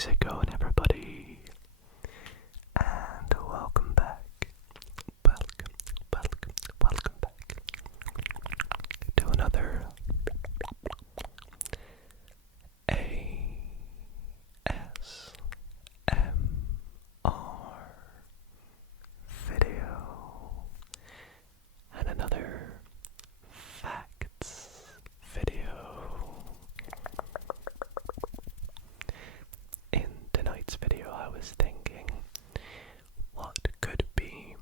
How's it going, everybody? And welcome back. Welcome back to another ASMR video and another facts video. In tonight's video, I was thinking, what could be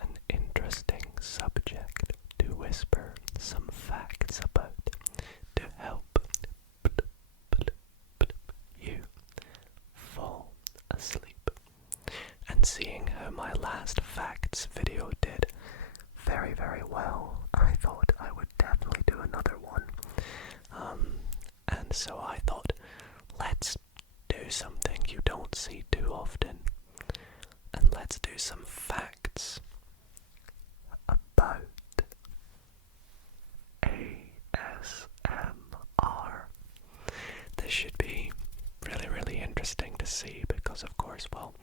an interesting subject to whisper some facts about to help you fall asleep? And seeing how my last facts video did very, very well, I thought I would definitely do another one. And so I thought, let's do something you don't see too often, and let's do some facts about ASMR. This should be really, really interesting to see because, of course, well,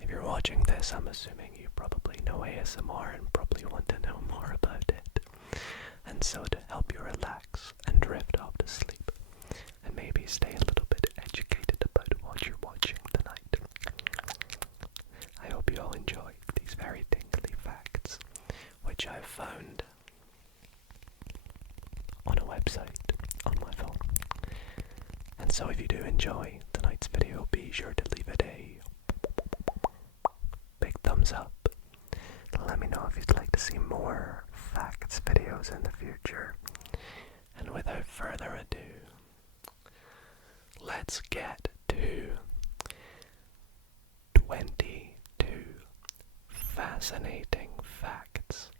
if you're watching this, I'm assuming you probably know ASMR and probably want to know more about it. And so to help you relax and drift off to sleep, and maybe stay a little bit educated about what you're watching tonight, I hope you all enjoy these very tingly facts, which I've found on a website on my phone. And so if you do enjoy tonight's video, be sure to leave it a big thumbs up. Let me know if you'd like to see more facts videos in the future. And without further ado, let's get to 22 fascinating facts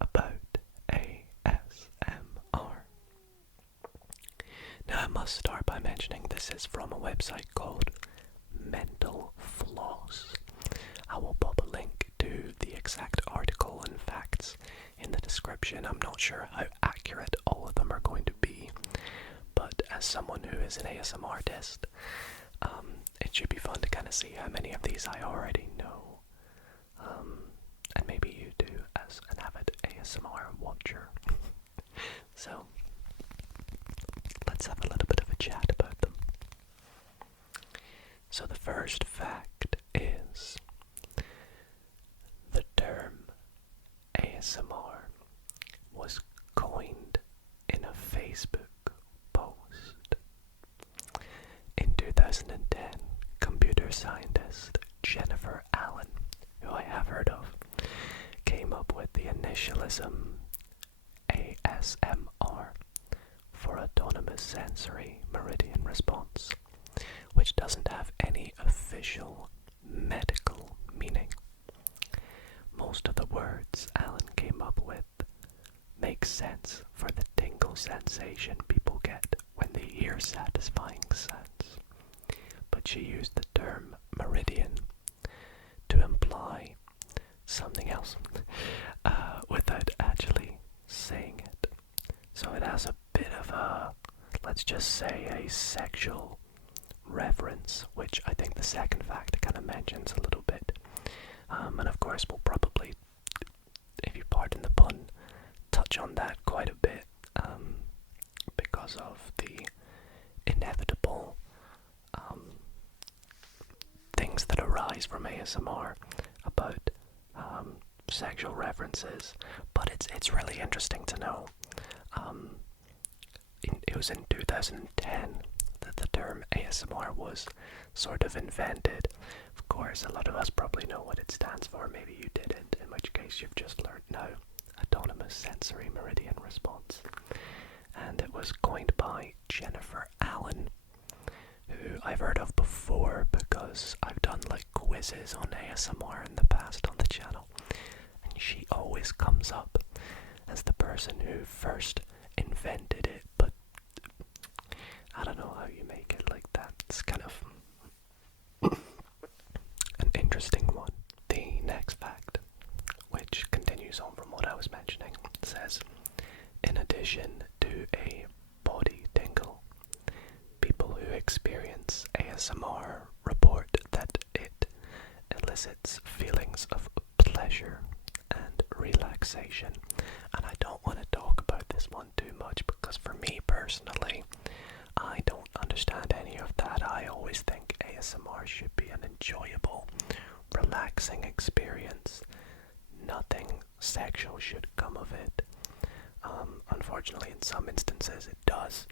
about ASMR. Now I must start by mentioning this is from a website called Mental Floss. I will pop a link to the exact article and facts in the description. I'm not sure how accurate all of them are going to be, but as someone who is an ASMR artist, it should be fun to kind of see how many of these I already know, and maybe you do as an avid ASMR watcher. So let's have a little bit of a chat about them. So the first fact is the term ASMR was coined in a Facebook post. In 2010, computer scientist Jennifer Allen, who I have heard of, came up with the initialism ASMR for Autonomous Sensory Meridian Response, which doesn't have any official medical meaning. Most of the words Allen came up with make sense for the tingle sensation people get when they hear satisfying sounds, but she used the term meridian to imply something else without actually saying it. So it has a bit of a, let's just say, a sexual reference, which I think the second fact kind of mentions a little bit. And of course we'll probably, if you pardon the pun, touch on that quite a bit, because of the inevitable things that arise from ASMR about sexual references. But it's really interesting to know. It was in 2010 that the term ASMR was sort of invented. Of course, a lot of us probably know what it stands for. Maybe you didn't, in which case you've just learned now. Autonomous Sensory Meridian Response. And it was coined by Jennifer Allen, who I've heard of before because I've done like quizzes on ASMR in the past on the channel, and she always comes up as the person who first invented it, but I don't know how you make it like that. It's kind of an interesting one. The next fact, which continues on from what I was mentioning, says, in addition to a body tingle, people who experience ASMR relaxation. And I don't want to talk about this one too much because for me personally, I don't understand any of that. I always think ASMR should be an enjoyable, relaxing experience. Nothing sexual should come of it. Unfortunately, in some instances it does.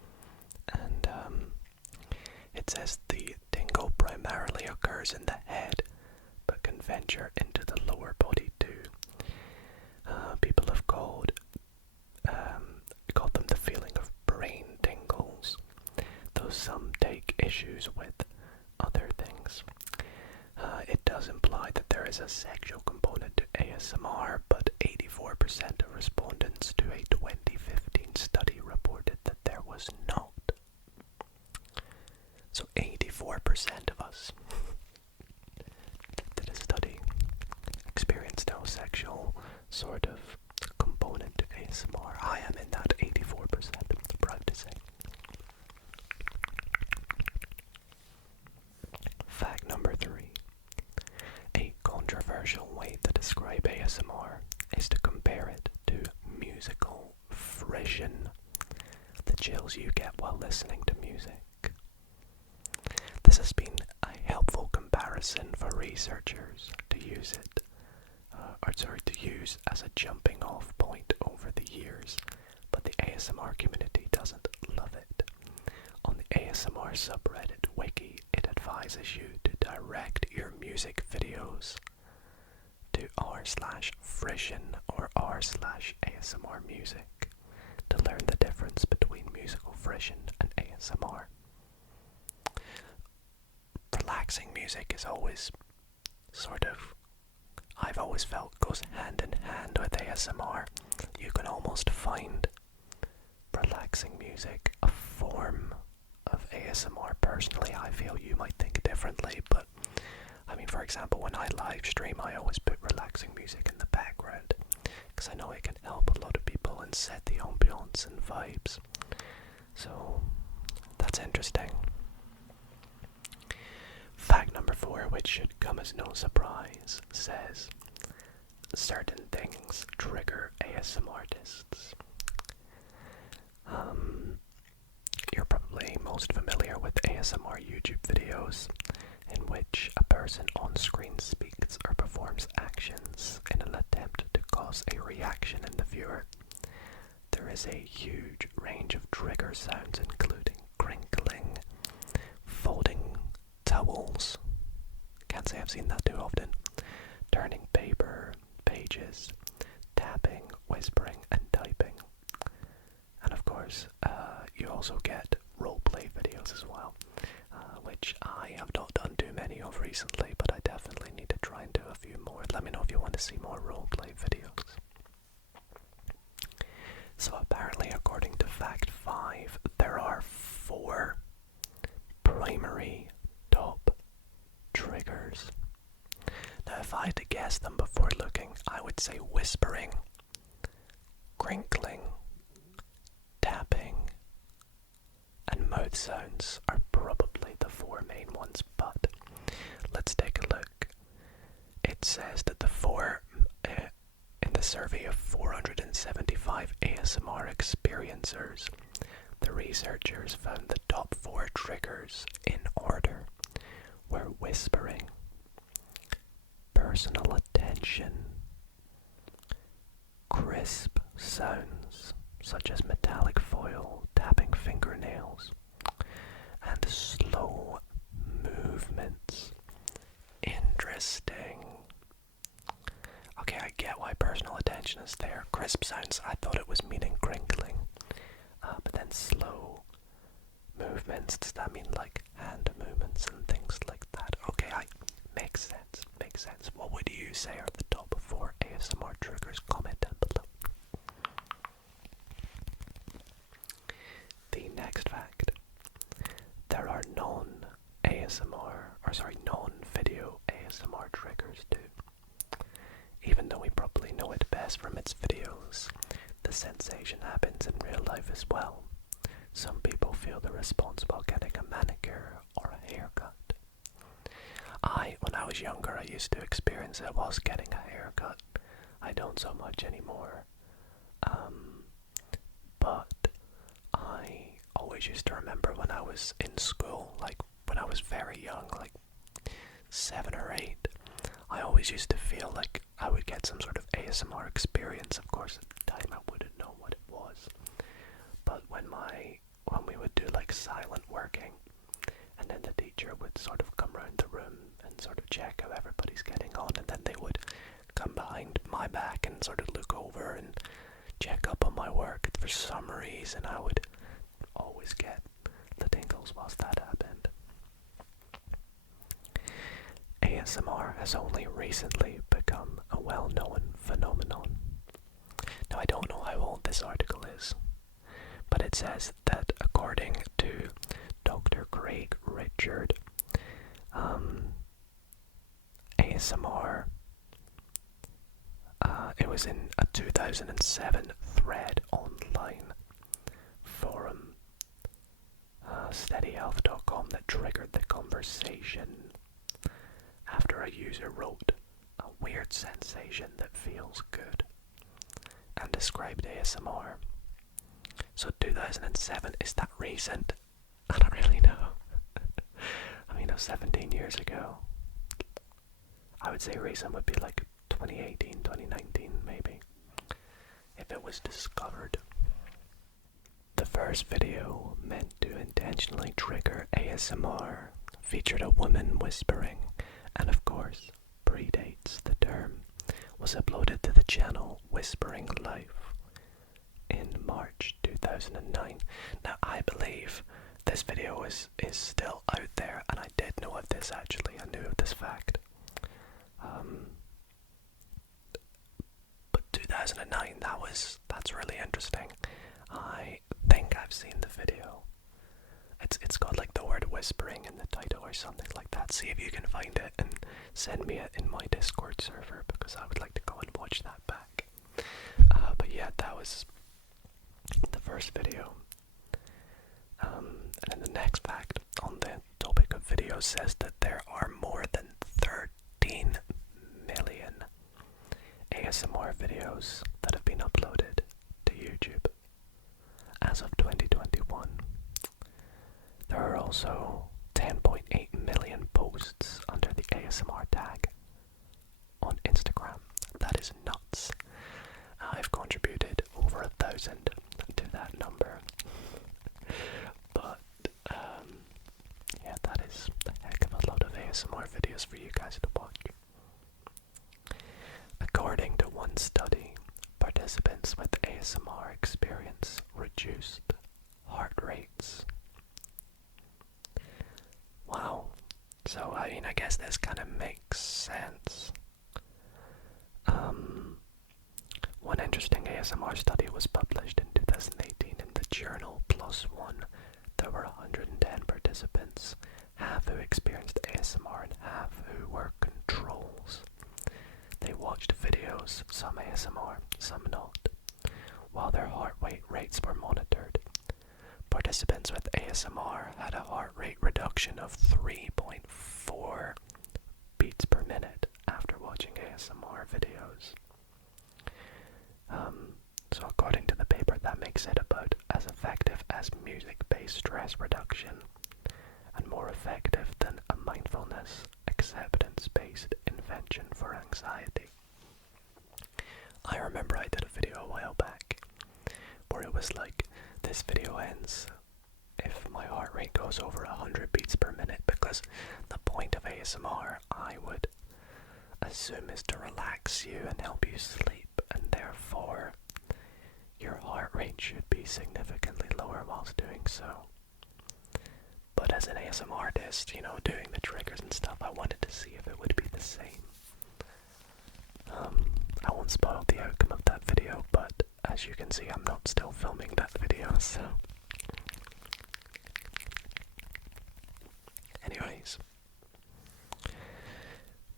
And it says the tingle primarily occurs in the head, but can venture into the lower body too. People have called them the feeling of brain tingles, though some take issues with other things. It does imply that there is a sexual component to ASMR, but 84% of respondents to a 2015 study reported that there was not. So 84% of us did a study experienced no sexual sort of component to ASMR. I am in that 84%, I'm proud to say. Fact number 3. A controversial way to describe ASMR is to compare it to musical frisson, the chills you get while listening to music. This has been a helpful comparison for researchers to use as a jumping off point over the years, but the ASMR community doesn't love it. On the ASMR subreddit wiki, it advises you to direct your music videos to r/frisson or r/ASMR music to learn the difference between musical frisson and ASMR. Relaxing music is always I've always felt goes hand in hand with ASMR. You can almost find relaxing music a form of ASMR. Personally, I feel you might think differently, but I mean, for example, when I live stream, I always put relaxing music in the background because I know it can help a lot of people and set the ambiance and vibes. So that's interesting. Fact number 4, which should come as no surprise, says certain things trigger ASMR artists. You're probably most familiar with ASMR YouTube videos in which a person on screen speaks or performs actions in an attempt to cause a reaction in the viewer. There is a huge range of trigger sounds including crinkling, folding towels, can't say I've seen that too often, turning paper, pages, tapping, whispering and typing. And of course, you also get roleplay videos as well, which I have not done too many of recently, but I definitely need to try and do a few more. Let me know if you want to see more roleplay videos. So apparently, according to fact 5, there are 4 primary top triggers. Now, if I had to guess them before looking, I would say whispering, crinkling, tapping, and mouth sounds are probably the 4 main ones, but let's take a look. It says that in the survey of 475 ASMR experiencers, the researchers found the top 4 triggers in order were whispering, personal attention, crisp sounds such as metallic foil, tapping fingernails, and slow movements. Interesting. Okay, I get why personal attention is there. Crisp sounds, I thought it was meaning crinkling. But then slow movements, does that mean like hand movements and things like that? Okay, makes sense, makes sense. What would you say are the top 4 ASMR triggers? Comment down below. The next fact. There are non-video ASMR triggers too. Even though we probably know it best from its videos, the sensation happens in real life as well. Some people feel the response while getting a manicure or a haircut. When I was younger, I used to experience it whilst getting a haircut. I don't so much anymore. But I always used to remember when I was in school, like when I was very young, like 7 or 8, I always used to feel like I would get some sort of ASMR experience. Of course, at the time I wouldn't know what it was. But when we would do like silent working, and then the teacher would sort of come around the room and sort of check how everybody's getting on, and then they would come behind my back and sort of look over and check up on my work. For some reason, I would always get the tingles whilst that happened. ASMR has only recently become a well-known phenomenon. Now, I don't know how old this article is, but it says that according to Dr. Craig Richard, ASMR, it was in a 2007 thread online forum, steadyhealth.com, that triggered the conversation after a user wrote a weird sensation that feels good and described ASMR. So 2007, is that recent? I don't really know. I mean, 17 years ago. I would say recent would be like 2018, 2019 maybe, if it was discovered. The first video, meant to intentionally trigger ASMR, featured a woman whispering, and of course predates the term, was uploaded to the channel Whispering Life in March 2009. Now, I believe this video is still out there, and I did know of this actually. I knew of this fact. But 2009, that's really interesting. I think I've seen the video. It's got like the word whispering in the title or something like that. See if you can find it and send me it in my Discord server, because I would like to go and watch that back. But yeah, that was the first video. And then the next fact on the topic of videos says that there are more than 13 million ASMR videos that have been uploaded to YouTube as of 2021. There are also 10.8 million posts under the ASMR tag on Instagram. That is nuts. I've contributed over 1,000 to that number. But, yeah, that is a heck of a lot of ASMR videos for you guys to watch. According to one study, participants with ASMR experience reduced heart rates. Wow. So, I mean, I guess this kind of makes sense. One interesting ASMR study was published in 2018 in the journal PLOS ONE. There were 110 participants, half who experienced ASMR and half who were controls. They watched videos, some ASMR, some not, while their heart rates were monitored. Participants with ASMR had a heart rate reduction of 3.4 beats per minute after watching ASMR videos. So according to the paper, that makes it about as effective as music-based stress reduction, and more effective than a mindfulness acceptance-based intervention for anxiety. I remember I did a video a while back where it was like, this video ends if my heart rate goes over 100 beats per minute, because the point of ASMR, I would assume, is to relax you and help you sleep, and therefore your heart rate should be significantly lower whilst doing so. But as an ASMR artist, you know, doing the triggers and stuff, I wanted to see if it would be the same. I won't spoil the outcome of that video, but as you can see, I'm not still filming that video, so. Anyways,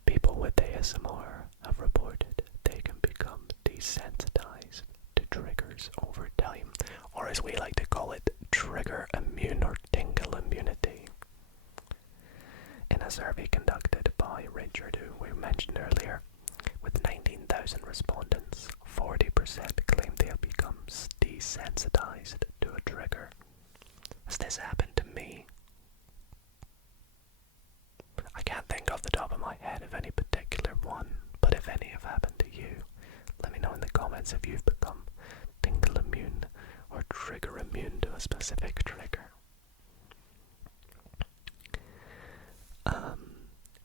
people with ASMR have reported they can become desensitized to triggers over time, or as we like to call it, trigger immune or tingle immunity. In a survey conducted by Richard, who we mentioned earlier, with With 19,000 respondents, 40% claim they have become desensitized to a trigger. Has this happened to me? I can't think off the top of my head of any particular one, but if any have happened to you, let me know in the comments if you've become tingle immune or trigger immune to a specific trigger.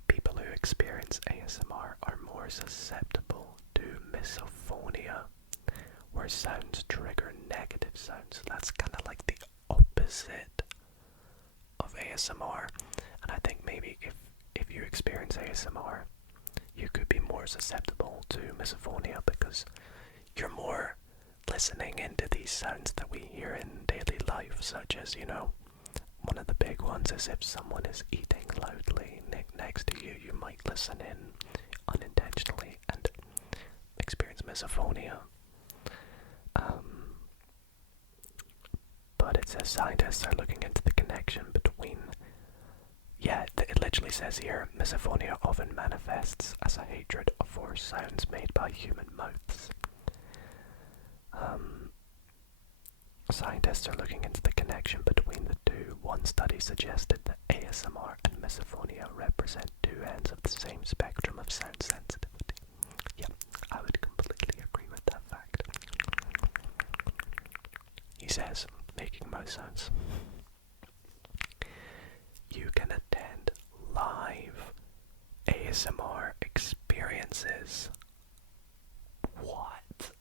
People who experience ASMR are more susceptible to misophonia, where sounds trigger negative sounds. That's kind of like the opposite of ASMR. And I think maybe if you experience ASMR, you could be more susceptible to misophonia because you're more listening into these sounds that we hear in daily life, such as, one of the big ones is if someone is eating loudly next to you, you might listen in unintentionally and experience misophonia. But it says scientists are looking into the connection between, it literally says here, misophonia often manifests as a hatred for sounds made by human mouths. Scientists are looking into the connection between the two. One study suggested that ASMR and misophonia represent two ends of the same spectrum of sound sensitivity. Yeah, I would completely agree with that fact. He says, making mouth sounds. You can attend live ASMR experiences. What?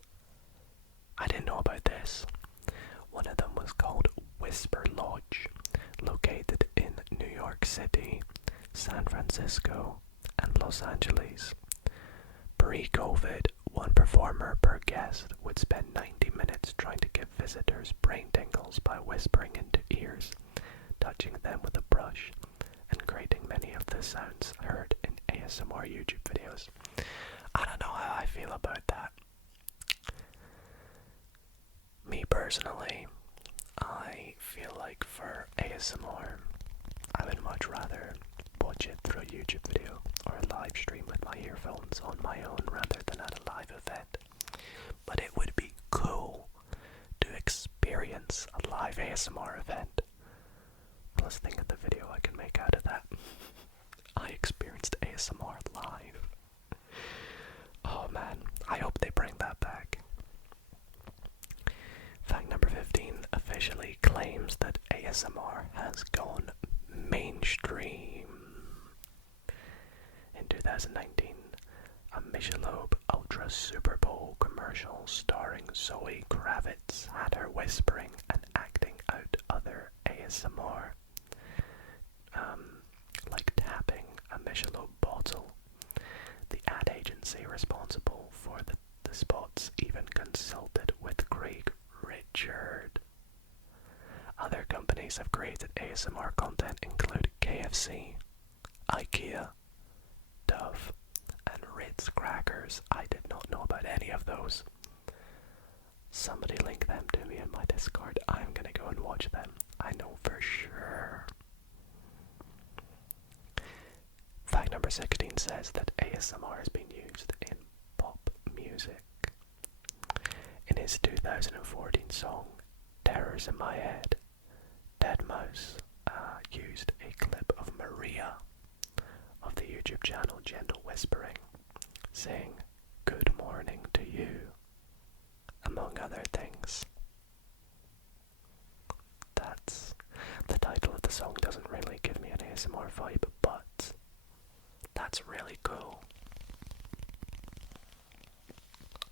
I didn't know about this. One of them was called Whisper Lodge, located in New York City, San Francisco, and Los Angeles. Pre-COVID, one performer per guest would spend 90 minutes trying to give visitors brain tingles by whispering into ears, touching them with a brush, and creating many of the sounds heard in ASMR YouTube videos. I don't know how I feel about that. Me personally, I feel like for ASMR, I would much rather watch it through a YouTube video or a live stream with my earphones on my own rather than at a live event. But it would be cool to experience a live ASMR event. Let's think of the video I can make out of that. I experienced ASMR live. Oh man, I hope they bring that back. Fact number 15 officially claims that ASMR has gone mainstream. In 2019, a Michelob Ultra Super Bowl commercial starring Zoe Kravitz had her whispering and acting out other ASMR, like tapping a Michelob bottle. The ad agency responsible for the spots even consulted with Craig Richard. Other companies have created ASMR content include KFC, IKEA, Dove, and Ritz Crackers. I did not know about any of those. Somebody link them to me in my Discord. I'm gonna go and watch them. I know for sure. Fact number 16 says that ASMR has been used in pop music. In his 2014 song, Terrors in My Head, deadmau5 used a clip of Maria of the YouTube channel Gentle Whispering, saying, "Good morning to you," among other things. The title of the song doesn't really give me an ASMR vibe, but that's really cool.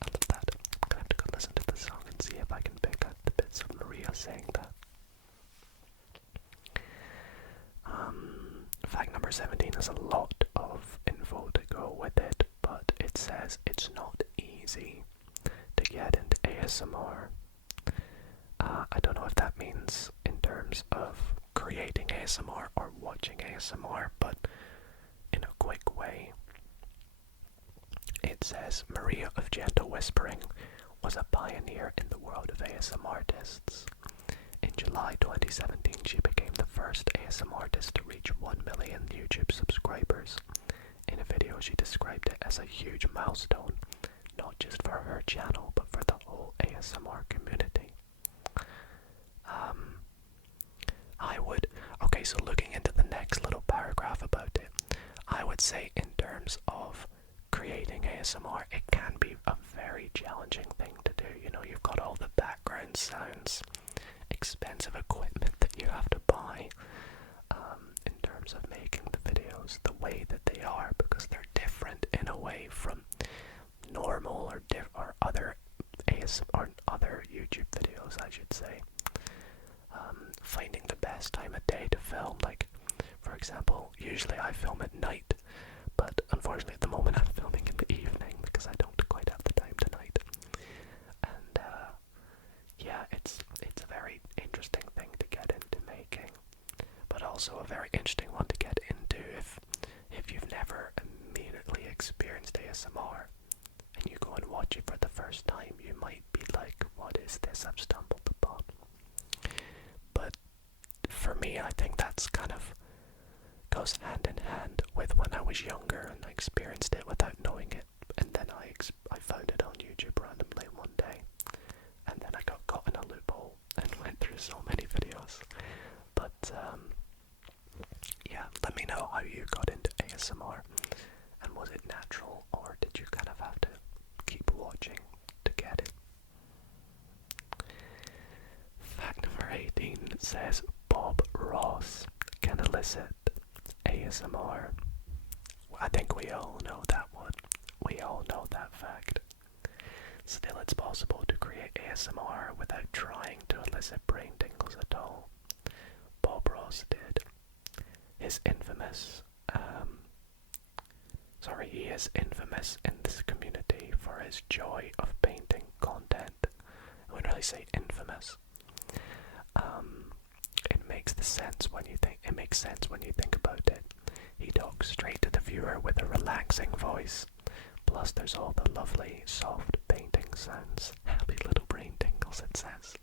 I love that. I'm gonna have to go listen to the song and see if I can pick out the bits of Maria saying that. Fact number 17 has a lot of info to go with it, but it says it's not easy to get into ASMR. I don't know if that means in terms of creating ASMR or watching ASMR, but in a quick way, it says Maria of Gentle Whispering was a pioneer in the world of ASMR artists. In July 2017, she became the first ASMR artist to reach 1 million YouTube subscribers in a video, she described it as a huge milestone, not just for her channel, but for the whole ASMR community. Okay, so looking into the next little paragraph about it, I would say in terms of creating ASMR, it can be a very challenging thing to do. You know, you've got all the background sounds, expensive equipment that you have to buy, in terms of making the videos the way that they are, because they're different in a way from normal or other YouTube videos, I should say. Finding the best time of day to film, like for example, usually I film at night, but unfortunately at the moment I'm filming in the evening because I don't quite have the time tonight. And yeah, it's a very interesting thing to get into making, but also a very interesting one to get into if you've never immediately experienced ASMR and you go and watch it for the first time. You might be like, what is this I've stumbled upon? But for me, I think that's kind of goes hand in hand with when I was younger and I experienced it without knowing it, and then I found it on YouTube randomly one day, and then I got caught in a loophole and went through so many videos. But yeah, let me know how you got into ASMR, and was it natural, or did you kind of have to keep watching to get it? Fact number 18 says Bob Ross can elicit ASMR. I think we all know that one. We all know that fact. Still, it's possible to create ASMR without trying to elicit brain tingles at all. Bob Ross did. He is infamous in this community for his joy of painting content. I wouldn't really say infamous. It makes sense when you think about it. He talks straight to the viewer with a relaxing voice. Plus there's all the lovely, soft painting sounds. Happy little brain tingles, it says.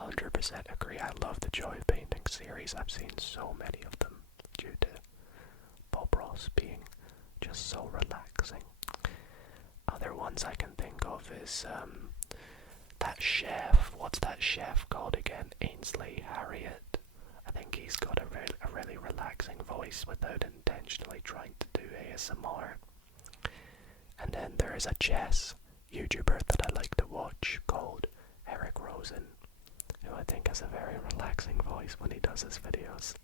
100% agree. I love the Joy of Painting series. I've seen so many of them due to Bob Ross being just so relaxing. Other ones I can think of is that chef. What's that chef called again? Ainsley Harriott. I think he's got a really relaxing voice without intentionally trying to do ASMR. And then there is a chess YouTuber that I like to watch called Eric Rosen, who I think has a very relaxing voice when he does his videos.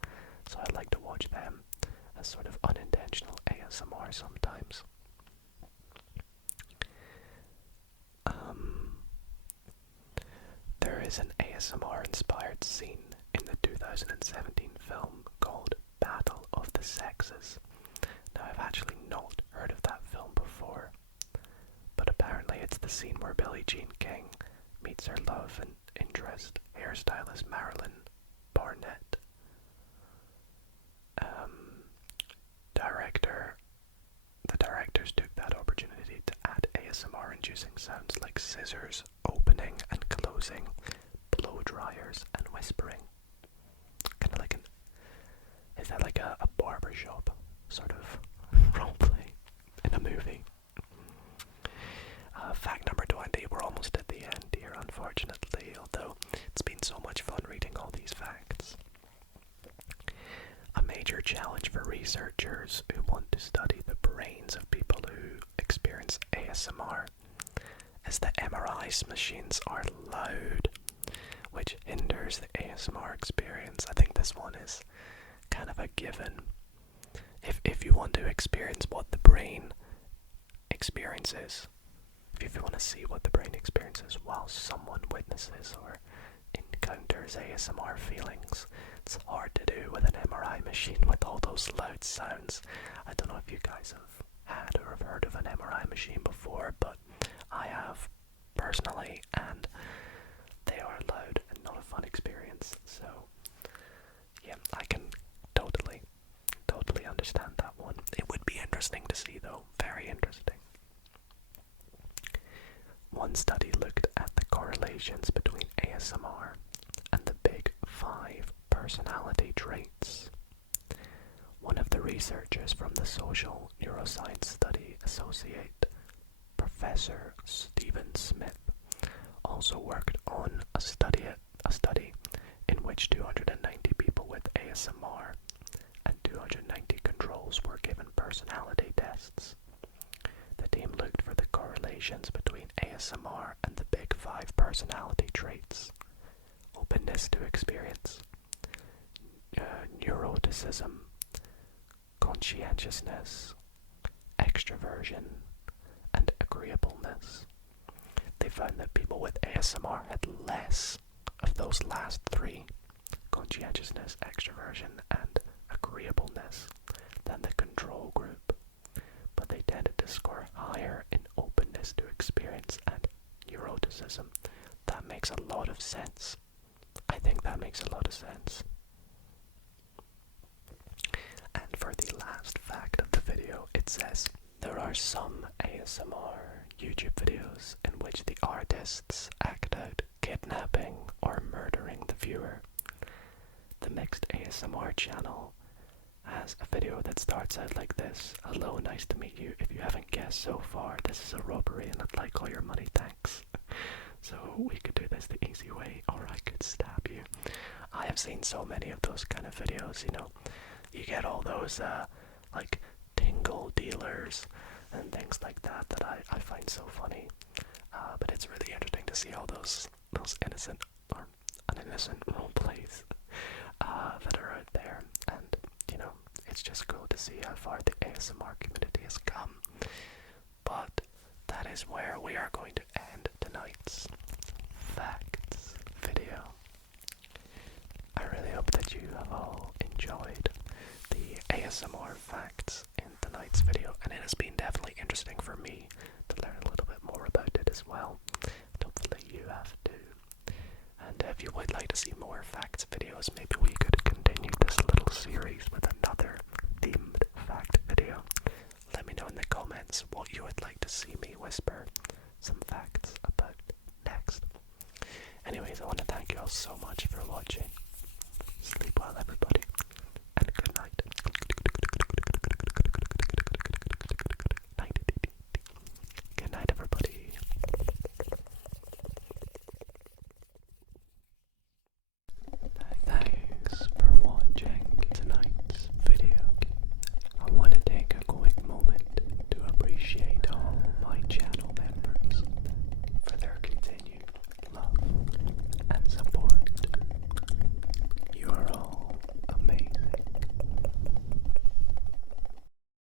So I like to watch them as sort of unintentional ASMR sometimes. There is an ASMR-inspired scene in the 2017 film called Battle of the Sexes. Now, I've actually not heard of that film before, but apparently it's the scene where Billie Jean King meets her love and interest, hairstylist Marilyn Barnett. The directors took that opportunity to add ASMR-inducing sounds like scissors opening and closing, blow dryers, and whispering. Kind of like is that like a barbershop sort of roleplay in a movie? Fact number 20, we're almost at the end here, unfortunately, although it's been so much fun reading all these facts. A major challenge for researchers who want to study the brains of people who experience ASMR is that MRI machines are loud, which hinders the ASMR experience. I think this one is kind of a given. If you want to experience what the brain experiences, if you want to see what the brain experiences while someone witnesses or encounters ASMR feelings, it's hard to do with an MRI machine with all those loud sounds. I don't know if you guys have had or have heard of an MRI machine before, but I have personally, and they are loud and not a fun experience. So yeah, I can totally understand that one. It would be interesting to see though, very interesting. One study looked at the correlations between ASMR and the big 5 personality traits. One of the researchers from the Social Neuroscience Study Associate, Professor Stephen Smith, also worked on a study in which 290 people with ASMR and 290 controls were given personality tests. The team looked for the correlations between ASMR and the big 5 personality traits: openness to experience, neuroticism, conscientiousness, extroversion, and agreeableness. They found that people with ASMR had less of those last 3, conscientiousness, extroversion, and agreeableness, than the control group, but they tended to score higher in openness to experience and neuroticism. That makes a lot of sense. I think that makes a lot of sense. And for the last fact of the video, it says, there are some ASMR YouTube videos in which the artists act out kidnapping or murdering the viewer. The Mixed ASMR channel has a video that starts out like this: "Hello, nice to meet you. If you haven't guessed so far, this is a robbery and I'd like all your money, thanks." So we could do this the easy way, or I could stab you. I have seen so many of those kind of videos, you know. You get all those like tingle dealers and things like that I find so funny. But it's really interesting to see all those innocent or uninnocent role plays that are out there, and you know, it's just cool to see how far the ASMR community has come. But that is where we are going to end tonight's facts video. I really hope that you have all enjoyed the ASMR facts in tonight's video, and it has been definitely interesting for me to learn a little bit more about it as well. And hopefully you have too. And if you would like to see more facts videos, maybe we could continue this little series with another themed fact video. Let me know in the comments what you would like to see me whisper some facts about next. Anyways, I want to thank you all so much for watching. Sleep well,